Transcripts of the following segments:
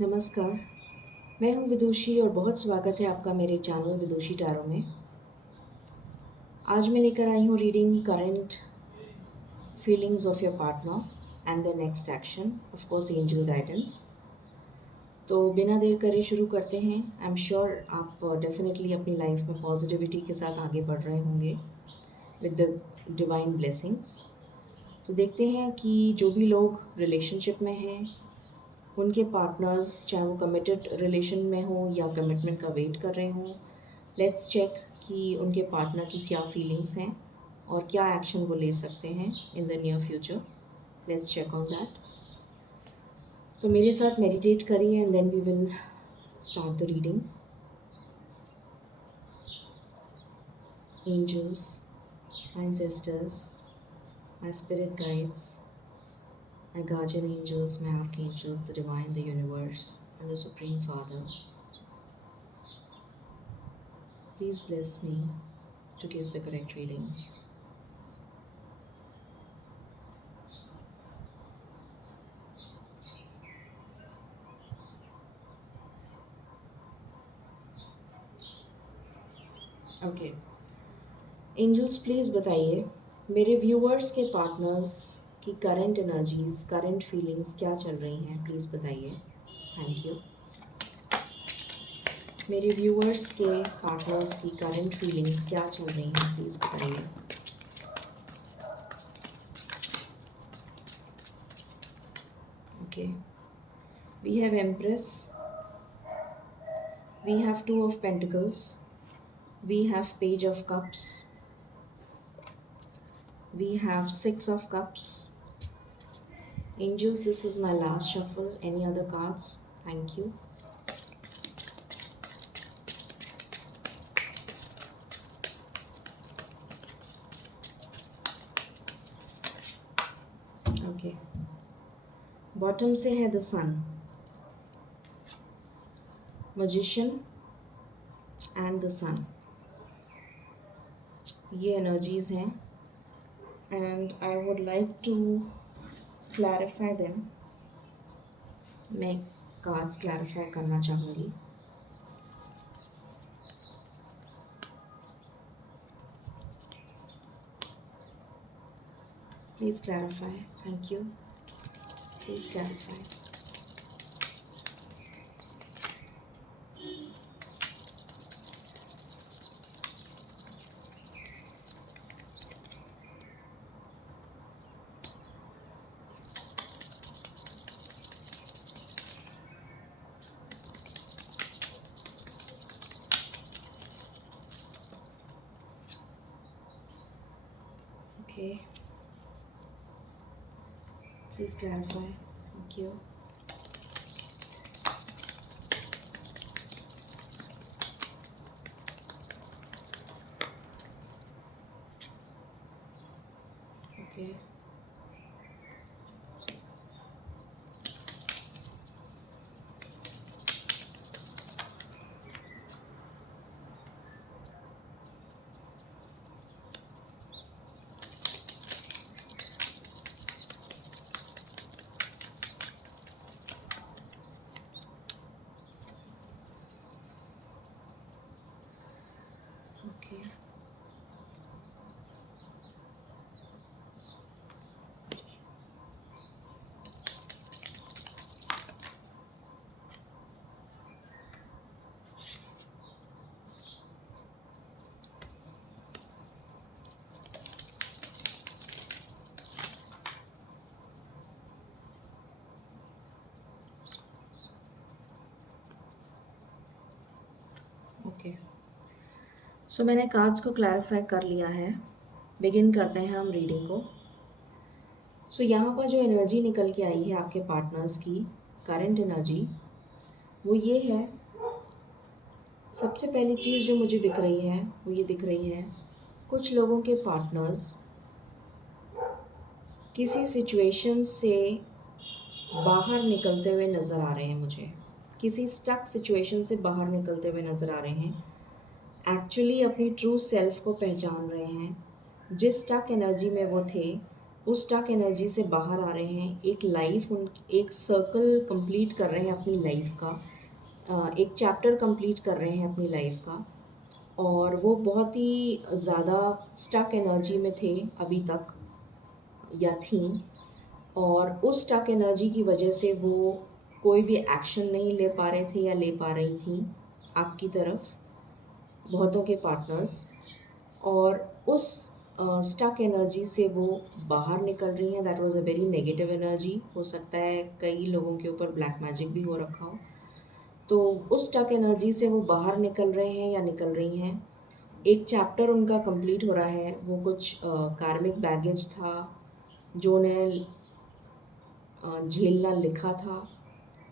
नमस्कार, मैं हूँ विदुषी और बहुत स्वागत है आपका मेरे चैनल विदुषी टैरो में। आज मैं लेकर आई हूँ reading current feelings of your partner and the next action, of course angel guidance. तो बिना देर करे शुरू करते हैं। आई एम श्योर आप डेफिनेटली अपनी लाइफ में पॉजिटिविटी के साथ आगे बढ़ रहे होंगे विद द डिवाइन ब्लेसिंग्स। तो देखते हैं कि जो भी लोग रिलेशनशिप में हैं उनके पार्टनर्स, चाहे वो कमिटेड रिलेशन में हो या कमिटमेंट का वेट कर रहे हों, लेट्स चेक कि उनके पार्टनर की क्या फीलिंग्स हैं और क्या एक्शन वो ले सकते हैं in the near future. Let's check on that. तो मेरे साथ मेडिटेट करिए and then we will start the reading. Angels, my ancestors, my spirit guides, my guardian angels, my archangels, the divine, the universe, and the Supreme Father, please bless me to give the correct reading. Okay. Angels, please बताइए मेरे viewers के partners की current energies, current feelings क्या चल रही हैं, please बताइए। Thank you. मेरे व्यूअर्स के पार्टनर्स की करंट फीलिंग्स क्या चल रही हैं, प्लीज़ बताइए। Okay, we have empress, we have two of pentacles, we have page of cups, we have six of cups. Angels, this is my last shuffle. Any other cards? Thank you. Okay, bottom से है the sun, magician and the sun. ये energies हैं and I would like to clarify them. मैं cards clarify करना चाहूँगी। Please clarify. Thank you. Please clarify. Okay. Please clarify. Thank you. Okay. Okay. Okay, so मैंने cards को clarify कर लिया है। बिगिन करते हैं हम रीडिंग को। सो यहाँ पर जो एनर्जी निकल के आई है आपके पार्टनर्स की, करंट एनर्जी, वो ये है। सबसे पहली चीज़ जो मुझे दिख रही है वो ये दिख रही है, कुछ लोगों के पार्टनर्स किसी सिचुएशन से बाहर निकलते हुए नज़र आ रहे हैं। मुझे किसी स्टक सिचुएशन से बाहर निकलते हुए नज़र आ रहे हैं। एक्चुअली अपनी ट्रू सेल्फ को पहचान रहे हैं। जिस स्टक एनर्जी में वो थे उस स्टक एनर्जी से बाहर आ रहे हैं, एक लाइफ उन एक सर्कल कंप्लीट कर रहे हैं अपनी लाइफ का, एक चैप्टर कंप्लीट कर रहे हैं अपनी लाइफ का। और वो बहुत ही ज़्यादा स्टक एनर्जी में थे अभी तक या थी, और उस स्टक एनर्जी की वजह से वो कोई भी एक्शन नहीं ले पा रहे थे या ले पा रही थी आपकी तरफ, बहुतों के पार्टनर्स। और उस स्टक एनर्जी से वो बाहर निकल रही हैं। That was a very negative energy. हो सकता है कई लोगों के ऊपर ब्लैक मैजिक भी हो रखा हो। तो उस स्टक एनर्जी से वो बाहर निकल रहे हैं या निकल रही हैं। एक चैप्टर उनका कंप्लीट हो रहा है। वो कुछ कार्मिक बैगेज था जो उन्हें झेलना लिखा था,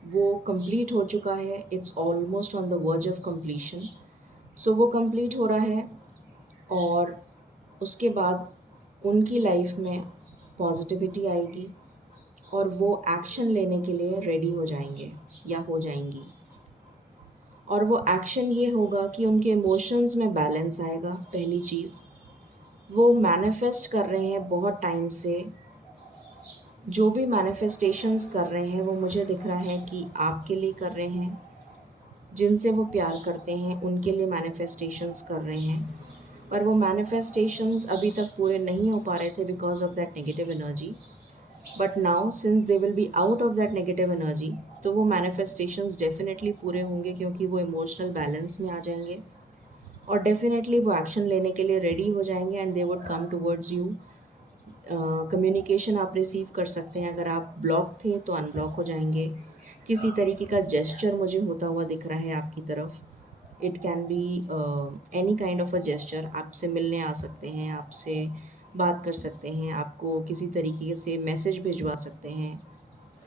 वो कंप्लीट हो चुका है। It's almost on the verge of completion. So वो कंप्लीट हो रहा है, और उसके बाद उनकी लाइफ में पॉजिटिविटी आएगी और वो एक्शन लेने के लिए रेडी हो जाएंगे या हो जाएंगी। और वो एक्शन ये होगा कि उनके इमोशंस में बैलेंस आएगा। पहली चीज़, वो मैनिफेस्ट कर रहे हैं बहुत टाइम से, जो भी मैनिफेस्टेशंस कर रहे हैं वो मुझे दिख रहा है कि आपके लिए कर रहे हैं, जिनसे वो प्यार करते हैं उनके लिए मैनिफेस्टेशंस कर रहे हैं। पर वो मैनिफेस्टेशंस अभी तक पूरे नहीं हो पा रहे थे because of that negative energy. But now since they will be out of that negative energy, तो वो मैनिफेस्टेशंस डेफिनेटली पूरे होंगे, क्योंकि वो इमोशनल बैलेंस में आ जाएंगे और डेफिनेटली वो एक्शन लेने के लिए रेडी हो जाएंगे and they would come towards you. Communication आप रिसीव कर सकते हैं। अगर आप ब्लॉक थे तो अनब्लॉक हो जाएंगे। किसी तरीके का जेस्चर मुझे होता हुआ दिख रहा है आपकी तरफ। It can be any kind of a gesture. आपसे मिलने आ सकते हैं, आपसे बात कर सकते हैं, आपको किसी तरीके से मैसेज भिजवा सकते हैं,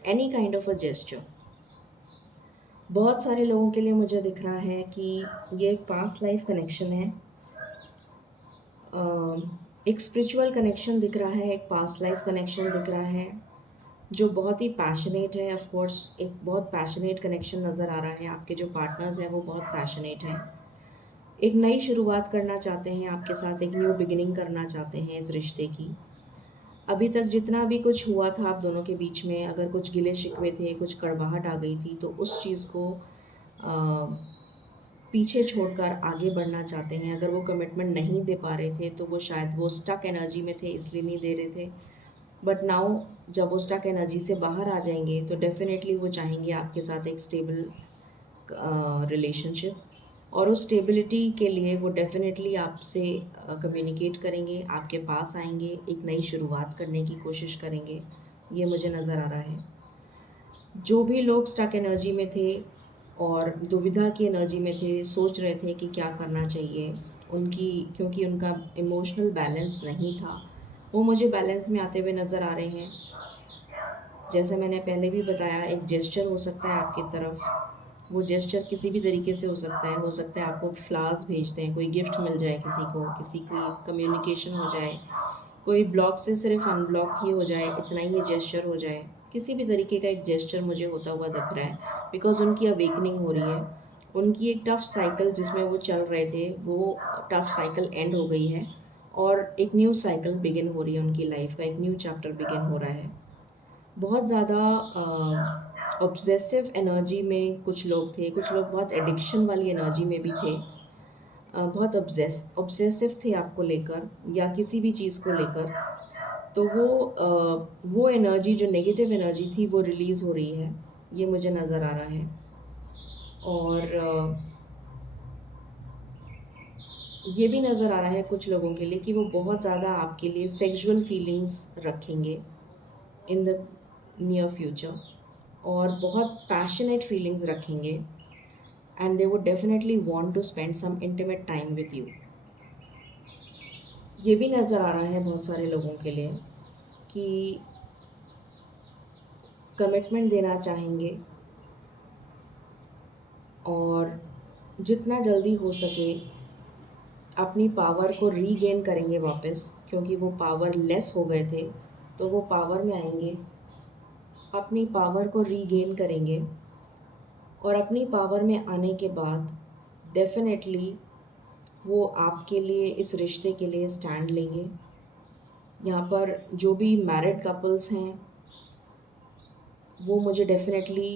any kind of a gesture. बहुत सारे लोगों के लिए मुझे दिख रहा है कि ये एक पास्ट लाइफ कनेक्शन है। एक स्पिरिचुअल कनेक्शन दिख रहा है, एक पास्ट लाइफ कनेक्शन दिख रहा है जो बहुत ही पैशनेट है। ऑफ कोर्स एक बहुत पैशनेट कनेक्शन नज़र आ रहा है। आपके जो पार्टनर्स हैं वो बहुत पैशनेट हैं, एक नई शुरुआत करना चाहते हैं आपके साथ, एक न्यू बिगिनिंग करना चाहते हैं इस रिश्ते की। अभी तक जितना भी कुछ हुआ था आप दोनों के बीच में, अगर कुछ गिले शिकवे थे, कुछ कड़वाहट आ गई थी, तो उस चीज़ को पीछे छोड़कर आगे बढ़ना चाहते हैं। अगर वो कमिटमेंट नहीं दे पा रहे थे तो वो शायद वो स्टक एनर्जी में थे इसलिए नहीं दे रहे थे। बट नाउ जब वो स्टक एनर्जी से बाहर आ जाएंगे तो डेफिनेटली वो चाहेंगे आपके साथ एक स्टेबल रिलेशनशिप, और उस स्टेबिलिटी के लिए वो डेफिनेटली आपसे कम्युनिकेट करेंगे, आपके पास आएंगे, एक नई शुरुआत करने की कोशिश करेंगे। ये मुझे नज़र आ रहा है। जो भी लोग स्टक एनर्जी में थे और दुविधा की एनर्जी में थे, सोच रहे थे कि क्या करना चाहिए उनकी, क्योंकि उनका इमोशनल बैलेंस नहीं था, वो मुझे बैलेंस में आते हुए नज़र आ रहे हैं। जैसे मैंने पहले भी बताया, एक जेस्चर हो सकता है आपकी तरफ। वो जेस्चर किसी भी तरीके से हो सकता है। हो सकता है आपको फ्लावर्स भेज दें, कोई गिफ्ट मिल जाए किसी को, किसी की कम्युनिकेशन हो जाए, कोई ब्लॉक से सिर्फ अनब्लॉक ही हो जाए, इतना ही ये जेस्चर हो जाए। किसी भी तरीके का एक जेस्चर मुझे होता हुआ दिख रहा है, बिकॉज उनकी अवेकनिंग हो रही है। उनकी एक टफ़ साइकिल जिसमें वो चल रहे थे, वो टफ़ साइकिल एंड हो गई है और एक न्यू साइकिल बिगिन हो रही है। उनकी लाइफ का एक न्यू चैप्टर बिगिन हो रहा है। बहुत ज़्यादा ऑब्सेसिव एनर्जी में कुछ लोग थे, कुछ लोग बहुत एडिक्शन वाली एनर्जी में भी थे। बहुत ऑब्सेसिव थे आपको लेकर या किसी भी चीज़ को लेकर। तो वो एनर्जी जो नेगेटिव एनर्जी थी वो रिलीज़ हो रही है, ये मुझे नज़र आ रहा है। और ये भी नज़र आ रहा है कुछ लोगों के लिए कि वो बहुत ज़्यादा आपके लिए सेक्सुअल फीलिंग्स रखेंगे इन द नियर फ्यूचर, और बहुत पैशनेट फीलिंग्स रखेंगे, and they would definitely want to spend some intimate time with you. ये भी नज़र आ रहा है बहुत सारे लोगों के लिए कि कमिटमेंट देना चाहेंगे और जितना जल्दी हो सके अपनी पावर को रीगेन करेंगे वापस, क्योंकि वो पावर लेस हो गए थे, तो वो पावर में आएंगे, अपनी पावर को रीगेन करेंगे। और अपनी पावर में आने के बाद डेफिनेटली वो आपके लिए, इस रिश्ते के लिए स्टैंड लेंगे। यहाँ पर जो भी मैरिड कपल्स हैं वो मुझे डेफिनेटली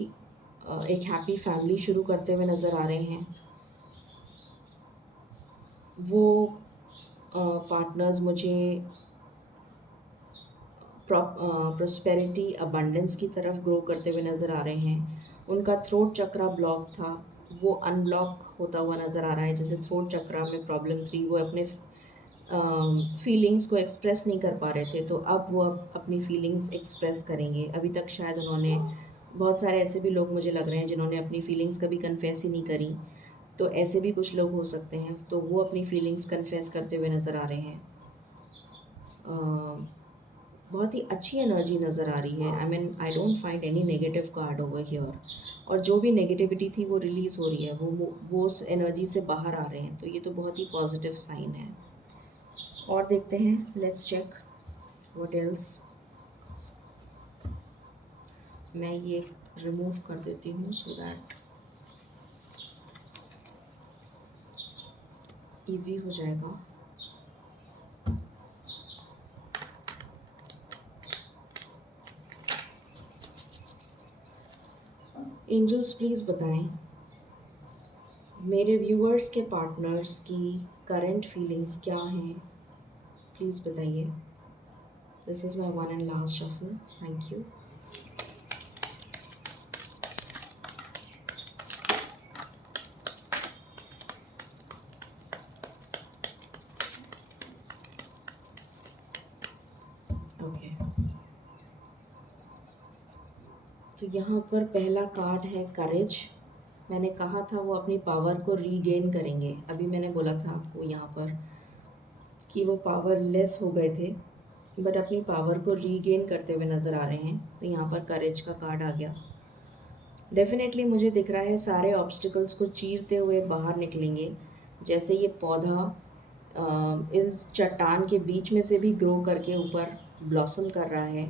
एक हैप्पी फैमिली शुरू करते हुए नज़र आ रहे हैं। वो पार्टनर्स मुझे प्रोस्पेरिटी अबंडेंस की तरफ ग्रो करते हुए नज़र आ रहे हैं। उनका थ्रोट चक्रा ब्लॉक था, वो अनब्लॉक होता हुआ नज़र आ रहा है। जैसे थ्रोट चक्रा में प्रॉब्लम थी, वो अपने फीलिंग्स को एक्सप्रेस नहीं कर पा रहे थे, तो अब वो अपनी फीलिंग्स एक्सप्रेस करेंगे। अभी तक शायद उन्होंने, बहुत सारे ऐसे भी लोग मुझे लग रहे हैं जिन्होंने अपनी फीलिंग्स कभी कन्फेस ही नहीं करी, तो ऐसे भी कुछ लोग हो सकते हैं। तो वो अपनी फीलिंग्स कन्फेस करते हुए नज़र आ रहे हैं। बहुत ही अच्छी एनर्जी नज़र आ रही है। I don't find any negative card over here. और जो भी नेगेटिविटी थी वो रिलीज़ हो रही है, वो उस एनर्जी से बाहर आ रहे हैं, तो ये तो बहुत ही पॉजिटिव साइन है। और देखते हैं, लेट्स चेक व्हाट एल्स। मैं ये रिमूव कर देती हूँ सो दैट इजी हो जाएगा। एंजल्स प्लीज़ बताएं मेरे व्यूअर्स के पार्टनर्स की करंट फीलिंग्स क्या हैं, प्लीज़ बताइए। This is my one and last shuffle, thank you. Okay, तो यहाँ पर पहला कार्ड है करेज। मैंने कहा था वो अपनी पावर को रीगेन करेंगे। अभी मैंने बोला था आपको यहाँ पर कि वो पावरलेस हो गए थे, बट अपनी पावर को रीगेन करते हुए नज़र आ रहे हैं। तो यहाँ पर करेज का कार्ड आ गया। डेफिनेटली मुझे दिख रहा है सारे ऑब्स्टिकल्स को चीरते हुए बाहर निकलेंगे। जैसे ये पौधा इस चट्टान के बीच में से भी ग्रो करके ऊपर ब्लॉसम कर रहा है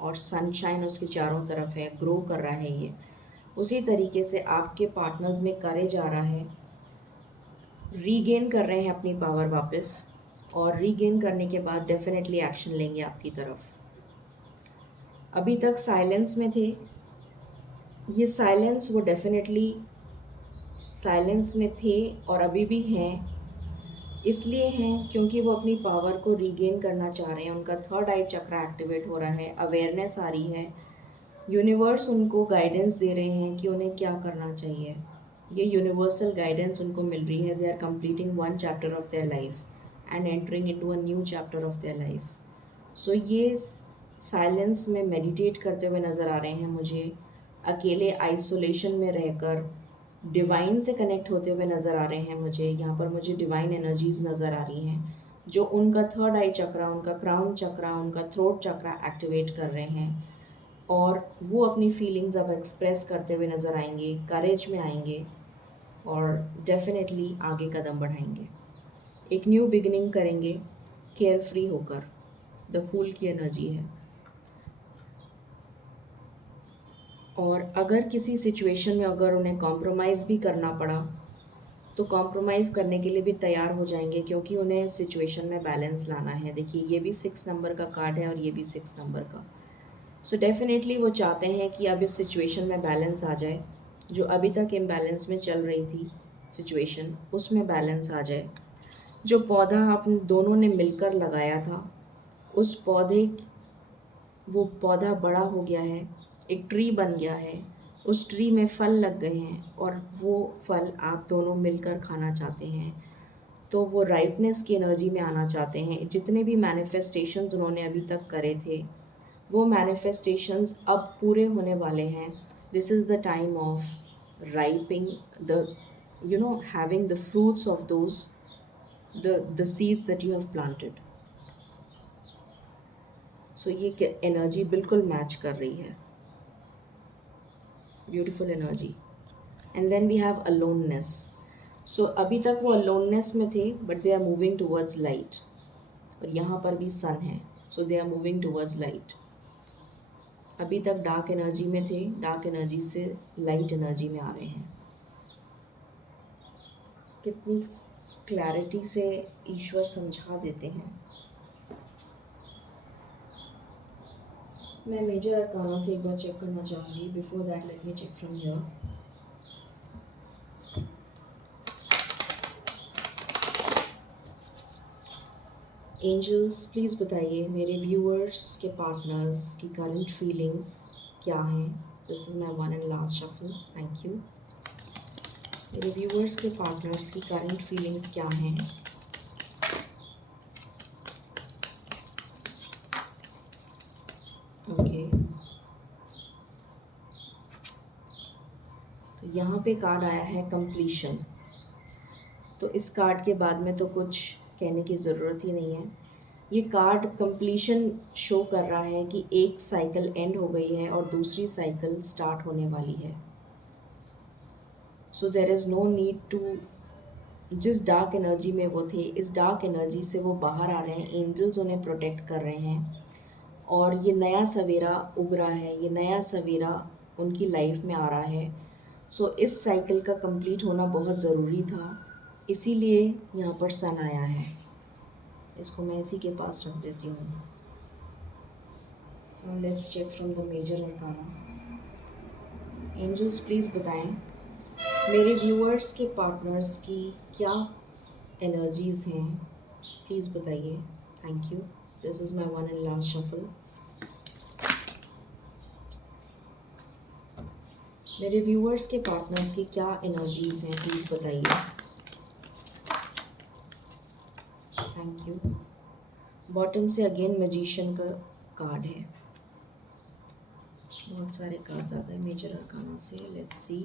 और सनशाइन उसके चारों तरफ है, ग्रो कर रहा है ये। उसी तरीके से आपके पार्टनर्स में करेज आ रहा है, रीगेन कर रहे हैं अपनी पावर वापस, और रीगेन करने के बाद डेफिनेटली एक्शन लेंगे आपकी तरफ। अभी तक साइलेंस में थे, ये साइलेंस वो डेफिनेटली साइलेंस में थे और अभी भी हैं। इसलिए हैं क्योंकि वो अपनी पावर को रीगेन करना चाह रहे हैं। उनका थर्ड आई चक्रा एक्टिवेट हो रहा है, अवेयरनेस आ रही है, यूनिवर्स उनको गाइडेंस दे रहे हैं कि उन्हें क्या करना चाहिए। ये यूनिवर्सल गाइडेंस उनको मिल रही है। They are completing one chapter of their life and entering into a new chapter of their life. So ये साइलेंस में मेडिटेट करते हुए नज़र आ रहे हैं मुझे, अकेले आइसोलेशन में रहकर डिवाइन से कनेक्ट होते हुए नज़र आ रहे हैं मुझे। यहाँ पर मुझे डिवाइन एनर्जीज नज़र आ रही हैं जो उनका थर्ड आई चक्रा, उनका क्राउन चक्रा, उनका थ्रोट चक्रा एक्टिवेट कर रहे हैं, और वो अपनी फीलिंग्स अब एक्सप्रेस करते हुए नज़र आएंगे, करेज में आएंगे और डेफिनेटली आगे कदम बढ़ाएंगे, एक न्यू बिगिनिंग करेंगे केयर फ्री होकर। द फूल की एनर्जी है। और अगर किसी सिचुएशन में अगर उन्हें कॉम्प्रोमाइज़ भी करना पड़ा तो कॉम्प्रोमाइज़ करने के लिए भी तैयार हो जाएंगे, क्योंकि उन्हें सिचुएशन में बैलेंस लाना है। देखिए, ये भी 6 नंबर का कार्ड है और ये भी 6 नंबर का। सो डेफिनेटली वो चाहते हैं कि अब इस सिचुएशन में बैलेंस आ जाए। जो अभी तक इम्बैलेंस में चल रही थी सिचुएशन, उसमें बैलेंस आ जाए। जो पौधा आप दोनों ने मिलकर लगाया था, उस वो पौधा बड़ा हो गया है, एक ट्री बन गया है, उस ट्री में फल लग गए हैं और वो फल आप दोनों मिलकर खाना चाहते हैं। तो वो राइपनेस की एनर्जी में आना चाहते हैं। जितने भी मैनिफेस्टेशंस उन्होंने अभी तक करे थे, वो मैनिफेस्टेशंस अब पूरे होने वाले हैं। This is the time of ripening the having the fruits of those the seeds that you have planted. So ये एनर्जी बिल्कुल मैच कर रही है, beautiful energy. And then we have aloneness. So अभी तक वो अलोननेस में थे, but they are moving towards light. और यहाँ पर भी सन है, so they are moving towards light. अभी तक डार्क एनर्जी में थे, डार्क एनर्जी से लाइट एनर्जी में आ रहे हैं। कितनी क्लैरिटी से ईश्वर समझा देते हैं। मैं मेजर अरकाना से एक बार चेक करना चाहूँगी. Before that let me check from here. Angels please बताइए मेरे व्यूअर्स के पार्टनर्स की करंट फीलिंग्स क्या हैं. This is my one and last shuffle. Thank you. मेरे व्यूअर्स के पार्टनर्स की करंट फीलिंग्स क्या हैं. ओके, तो यहाँ पे कार्ड आया है कंप्लीशन. तो इस कार्ड के बाद में तो कुछ कहने की ज़रूरत ही नहीं है. ये कार्ड कंप्लीशन शो कर रहा है कि एक साइकिल एंड हो गई है और दूसरी साइकिल स्टार्ट होने वाली है. So there is no need to, जिस डार्क एनर्जी में वो थे इस डार्क एनर्जी से वो बाहर आ रहे हैं. एंजल्स उन्हें प्रोटेक्ट कर रहे हैं और ये नया सवेरा उग रहा है. ये नया सवेरा उनकी लाइफ में आ रहा है. सो इस साइकिल का कंप्लीट होना बहुत ज़रूरी था, इसीलिए यहाँ पर सन आया है. इसको मैं इसी के पास रख देती हूँ. Let's check from the major arcana. Angels please बताएं मेरे व्यूअर्स के पार्टनर्स की क्या एनर्जीज़ हैं. प्लीज़ बताइए. Thank you. This is my one and last shuffle. मेरे व्यूअर्स के पार्टनर्स की क्या एनर्जीज़ हैं, प्लीज़ बताइए. Thank you. बॉटम से अगेन मैजिशियन का कार्ड है. बहुत सारे कार्ड्स आ गए मेजर अरकाना से. Let's see.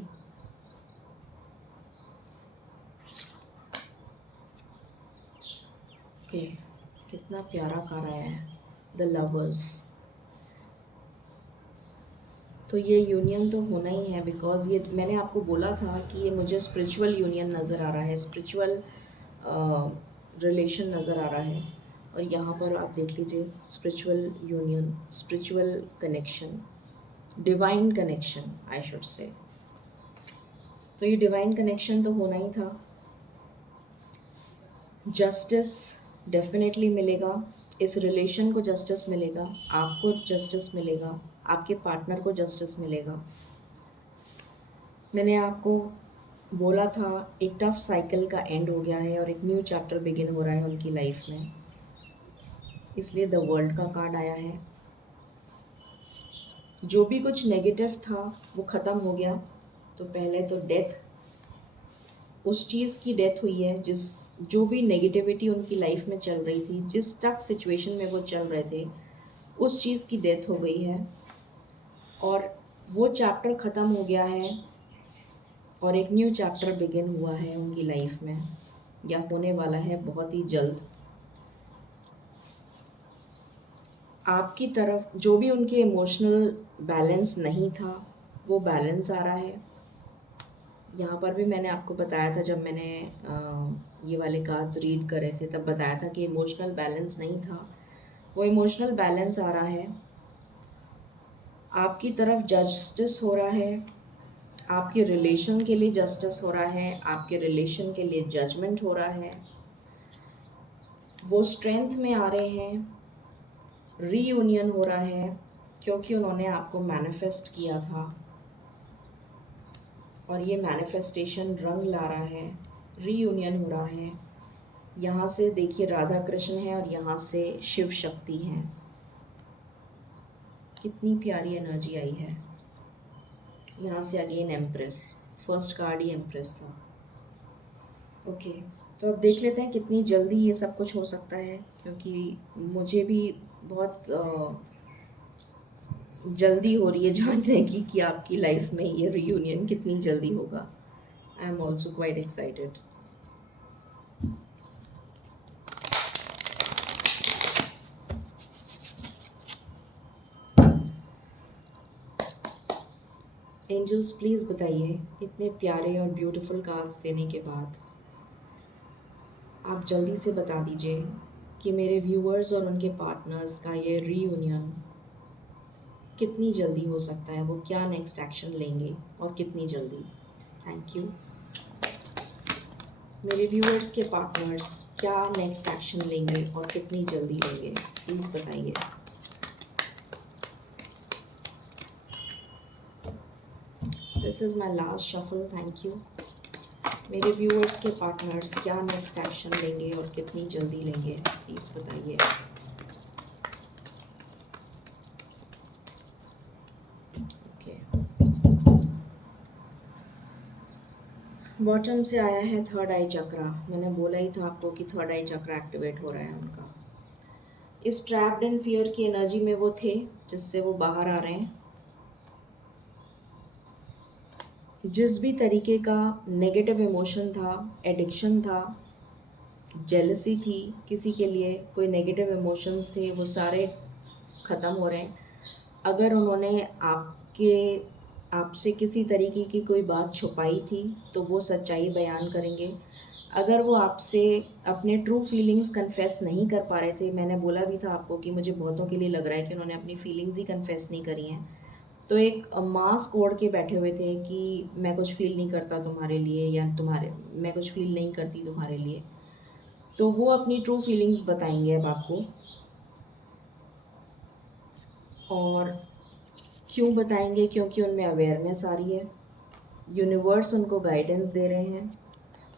ओके, कितना प्यारा कार्ड आया है, द लवर्स. तो ये यूनियन तो होना ही है, बिकॉज़ ये मैंने आपको बोला था कि ये मुझे स्पिरिचुअल यूनियन नज़र आ रहा है, स्पिरिचुअल रिलेशन नज़र आ रहा है. और यहाँ पर आप देख लीजिए, spiritual union, spiritual connection, divine connection I should say. तो ये डिवाइन कनेक्शन तो होना ही था. जस्टिस डेफिनेटली मिलेगा. इस रिलेशन को जस्टिस मिलेगा, आपको जस्टिस मिलेगा, आपके पार्टनर को जस्टिस मिलेगा. मैंने आपको बोला था एक टफ साइकिल का एंड हो गया है और एक न्यू चैप्टर बिगिन हो रहा है उनकी लाइफ में, इसलिए द वर्ल्ड का कार्ड आया है. जो भी कुछ नेगेटिव था वो ख़त्म हो गया. तो पहले तो डेथ, उस चीज़ की डेथ हुई है जो भी नेगेटिविटी उनकी लाइफ में चल रही थी, जिस टफ सिचुएशन में वो चल रहे थे, उस चीज़ की डेथ हो गई है और वो चैप्टर ख़त्म हो गया है और एक न्यू चैप्टर बिगिन हुआ है उनकी लाइफ में, या होने वाला है बहुत ही जल्द. आपकी तरफ जो भी उनके इमोशनल बैलेंस नहीं था वो बैलेंस आ रहा है. यहाँ पर भी मैंने आपको बताया था, जब मैंने ये वाले कार्ड्स रीड करे थे तब बताया था कि इमोशनल बैलेंस नहीं था, वो इमोशनल बैलेंस आ रहा है. आपकी तरफ जस्टिस हो रहा है, आपके रिलेशन के लिए जस्टिस हो रहा है, आपके रिलेशन के लिए जजमेंट हो रहा है. वो स्ट्रेंथ में आ रहे हैं, रीयूनियन हो रहा है क्योंकि उन्होंने आपको मैनिफेस्ट किया था और ये मैनिफेस्टेशन रंग ला रहा है. रीयूनियन हो रहा है. यहाँ से देखिए राधा कृष्ण है और यहाँ से शिव शक्ति हैं. कितनी प्यारी एनर्जी आई है. यहाँ से अगेन एम्प्रेस, फर्स्ट कार्ड ही एम्प्रेस था. ओके, तो अब देख लेते हैं कितनी जल्दी ये सब कुछ हो सकता है, क्योंकि मुझे भी बहुत जल्दी हो रही है जानने की कि आपकी लाइफ में ये रियूनियन कितनी जल्दी होगा. I am also quite excited. Angels please बताइए, इतने प्यारे और ब्यूटीफुल कार्ड्स देने के बाद आप जल्दी से बता दीजिए कि मेरे व्यूअर्स और उनके पार्टनर्स का ये रीयूनियन कितनी जल्दी हो सकता है, वो क्या नेक्स्ट एक्शन लेंगे और कितनी जल्दी. Thank you. मेरे व्यूअर्स के पार्टनर्स क्या नेक्स्ट एक्शन लेंगे और कितनी जल्दी लेंगे, प्लीज़ बताइए. This is my last shuffle, thank you. मेरे व्यूअर्स के पार्टनर्स क्या नेक्स्ट एक्शन लेंगे और कितनी जल्दी लेंगे, प्लीज़ बताइए। ओके, बॉटम से आया है थर्ड आई चक्रा। मैंने बोला ही था आपको कि थर्ड आई चक्रा एक्टिवेट हो रहा है उनका। इस ट्रैप्ड एंड फियर की एनर्जी में वो थे जिससे वो बाहर आ रहे हैं। जिस भी तरीके का नेगेटिव इमोशन था, एडिक्शन था, जेलसी थी, किसी के लिए कोई नेगेटिव इमोशंस थे, वो सारे ख़त्म हो रहे हैं। अगर उन्होंने आपसे किसी तरीके की कोई बात छुपाई थी तो वो सच्चाई बयान करेंगे। अगर वो आपसे अपने ट्रू फीलिंग्स कन्फेस नहीं कर पा रहे थे, मैंने बोला भी था आपको कि मुझे बहुतों के लिए लग रहा है कि उन्होंने अपनी फीलिंग्स ही कन्फेस नहीं करी हैं, तो एक मास्क ओढ़ के बैठे हुए थे कि मैं कुछ फील नहीं करता तुम्हारे लिए, या मैं कुछ फील नहीं करती तुम्हारे लिए। तो वो अपनी ट्रू फीलिंग्स बताएंगे अब आपको। और क्यों बताएंगे? क्योंकि उनमें अवेयरनेस आ रही है, यूनिवर्स उनको गाइडेंस दे रहे हैं,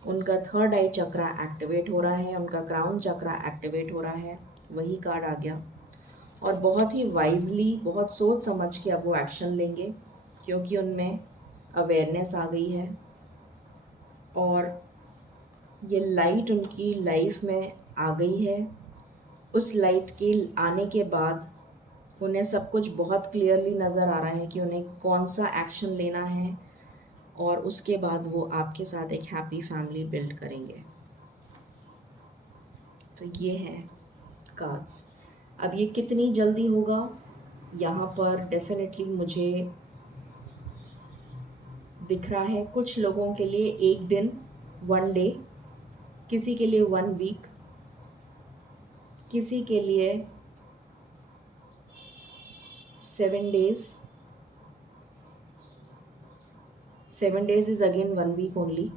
उनका थर्ड आई चक्रा एक्टिवेट हो रहा है, उनका क्राउन चक्रा एक्टिवेट हो रहा है, वही कार्ड आ गया। और बहुत ही वाइजली, बहुत सोच समझ के अब वो एक्शन लेंगे क्योंकि उनमें अवेयरनेस आ गई है। और ये लाइट उनकी लाइफ में आ गई है। उस लाइट के आने के बाद उन्हें सब कुछ बहुत क्लियरली नज़र आ रहा है कि उन्हें कौन सा एक्शन लेना है, और उसके बाद वो आपके साथ एक हैप्पी फैमिली बिल्ड करेंगे। तो ये है कार्ड्स। अब ये कितनी जल्दी होगा, यहाँ पर डेफिनेटली मुझे दिख रहा है कुछ लोगों के लिए एक दिन, 1 डे, किसी के लिए 1 वीक, किसी के लिए 7 days. 7 days is again 1 week only.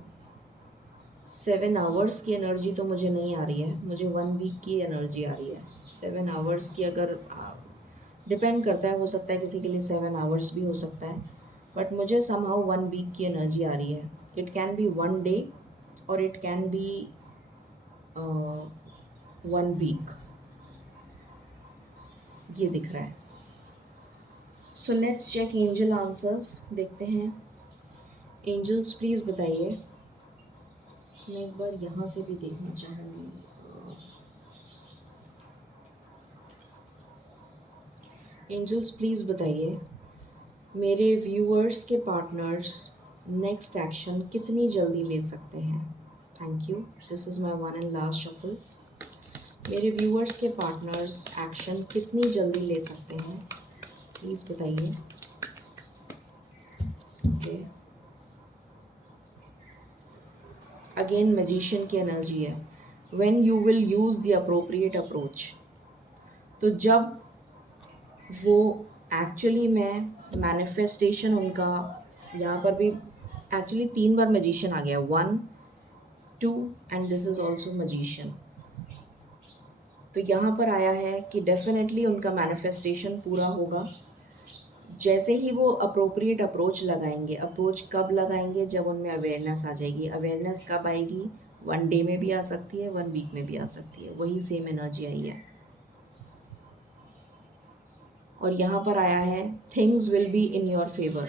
7 hours की एनर्जी तो मुझे नहीं आ रही है, मुझे 1 वीक की एनर्जी आ रही है। 7 आवर्स की अगर डिपेंड करता है, हो सकता है किसी के लिए 7 आवर्स भी हो सकता है, बट मुझे समहाउ 1 वीक की एनर्जी आ रही है। इट कैन बी 1 डे और इट कैन बी 1 वीक, ये दिख रहा है। So let's check angel answers, देखते हैं। एंजल्स प्लीज़ बताइए। मैं एक बार यहाँ से भी देखना चाहूँगी। एंजल्स प्लीज़ बताइए, मेरे व्यूअर्स के पार्टनर्स नेक्स्ट एक्शन कितनी जल्दी ले सकते हैं। Thank you, this is my one and last shuffle. मेरे व्यूअर्स के पार्टनर्स एक्शन कितनी जल्दी ले सकते हैं, प्लीज़ बताइए। ओके, अगेन मैजिशियन की एनर्जी है। When you will use the appropriate approach, तो जब वो एक्चुअली में मैनिफेस्टेशन उनका, यहाँ पर भी एक्चुअली 3 बार मैजिशियन आ गया, 1 2 and this is also magician. तो यहाँ पर आया है कि डेफिनेटली उनका मैनिफेस्टेशन पूरा होगा जैसे ही वो अप्रोप्रिएट अप्रोच लगाएंगे। अप्रोच कब लगाएंगे? जब उनमें अवेयरनेस आ जाएगी। अवेयरनेस कब आएगी? 1 डे में भी आ सकती है, 1 वीक में भी आ सकती है, वही सेम एनर्जी आई है। और यहाँ पर आया है things will be in your favour,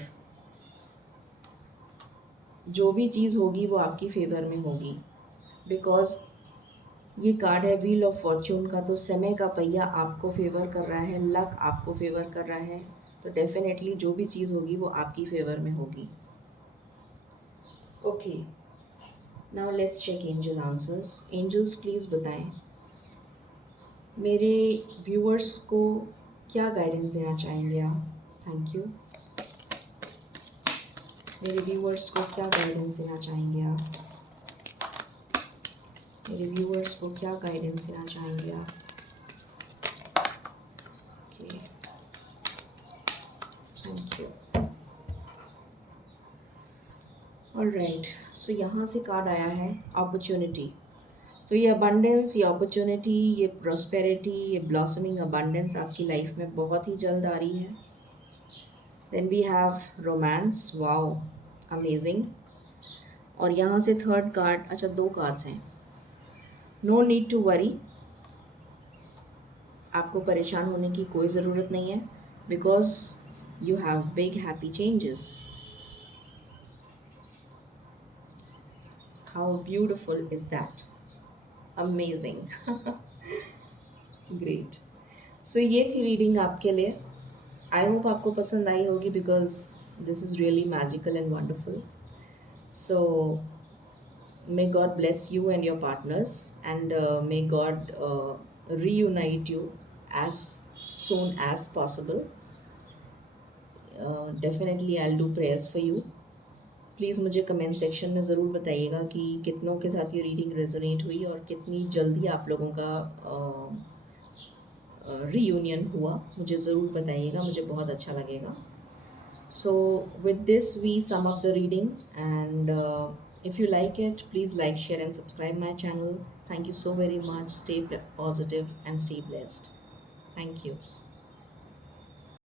जो भी चीज़ होगी वो आपकी फेवर में होगी, बिकॉज ये कार्ड है व्हील ऑफ फॉर्च्यून का। तो समय का पहिया आपको फेवर कर रहा है, लक आपको फेवर कर रहा है, तो डेफिनेटली जो भी चीज़ होगी वो आपकी फेवर में होगी। Okay, now let's check angel answers. Angels please बताएं मेरे व्यूअर्स को क्या गाइडेंस देना चाहेंगे आप। Thank you. मेरे व्यूअर्स को क्या गाइडेंस देना चाहेंगे आप। मेरे व्यूअर्स को क्या गाइडेंस देना चाहेंगे आप। Okay, thank you. ऑलराइट, सो यहाँ से कार्ड आया है अपॉर्चुनिटी। तो ये अबंडेंस, ये अपॉर्चुनिटी, ये प्रॉस्पेरिटी, ये ब्लॉसमिंग अबंडेंस आपकी लाइफ में बहुत ही जल्द आ रही है। Then we have romance, wow amazing. और यहाँ से थर्ड कार्ड, अच्छा दो कार्ड्स हैं। नो नीड टू वरी, आपको परेशान होने की कोई ज़रूरत नहीं है, because you have big happy changes. How beautiful is that, amazing. Great. So ये थी रीडिंग आपके लिए। आई होप आपको पसंद आई होगी, because this is really magical and wonderful. So may God bless you and your partners, and may God reunite you as soon as possible. Definitely I'll do prayers for you. Please मुझे comment section में ज़रूर बताइएगा कि कितनों के साथ ये reading resonate हुई और कितनी जल्दी आप लोगों का रीयूनियन हुआ। मुझे ज़रूर बताइएगा, मुझे बहुत अच्छा लगेगा। So with this we sum up the reading, and if you like it, please like, share and subscribe my channel. Thank you so very much. Stay positive and stay blessed. Thank you.